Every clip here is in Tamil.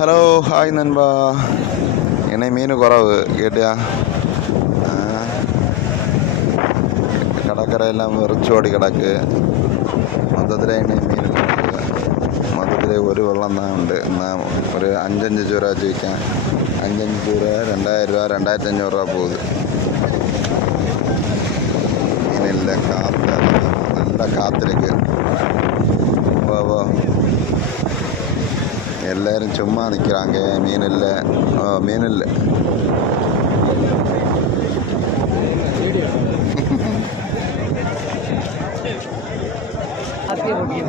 ஹலோ ஹாய் நண்பா. என்னை மீன் குறவு கேட்டியா? கடற்கரையெல்லாம் வெறிச்சோடி கிடக்கு. மொத்தத்தில் என்னை மீன் குறவு. மொத்தத்தில் ஒரு வெள்ளம் தான் உண்டு. நான் ஒரு 5 சூறா வச்சுருக்கேன். 5 சூறா 2000 ரூபா 2500 ரூபா போகுது. மீன் இல்லை, காற்று நல்லா காற்றுருக்கு. ஓ எல்லோரும் சும்மா நிற்கிறாங்க. மீன் இல்லை, மீன் இல்லை.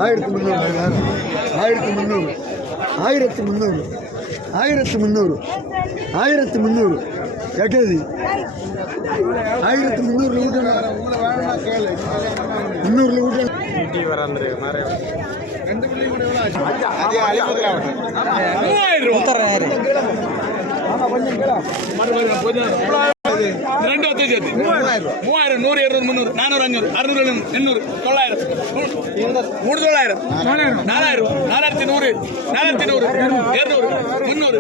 ஆயிரத்தி முந்நூறு கேட்டது 1300 ரெண்டு 3000 100 200 300 400 500 600 700 800 900 1000 4000 4100 4100 200 300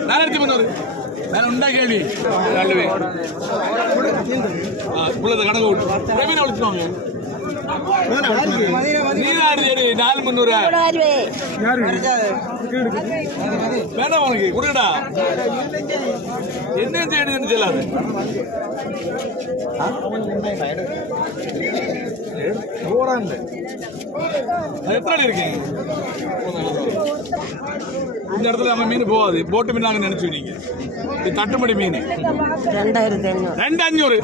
4300 வேற உண்டா கேள்வி? நல்லவே உள்ளத கணக்கு விட்டு பிரவீன விളിச்சுவாங்க. நீராடு 4300 வேண்டாம் உனக்கு கொடுக்கடா. என்ன தேடுன்னு சொல்லாது. எத்தனை இருக்கீங்க இந்த இடத்துல? நம்ம மீன் போகாது, போட்டு மீன் நாங்கள் நினைச்சுக்கிட்டீங்க. இது தட்டுமடி மீன் 2500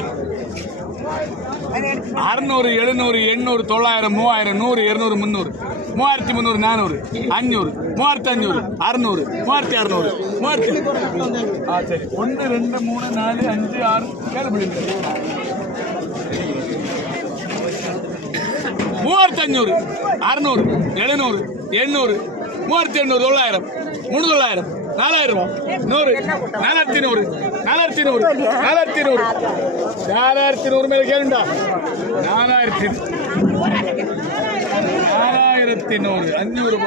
600 700 800 900 3000 100 200 300 3300 400 500 3500 600 3600 3000. சரி 1 2 3 4 5 6 7 3500 600 700 800 3800 900 3900 4000 100 4100 4100 மேல கேளுண்டா. 4100 500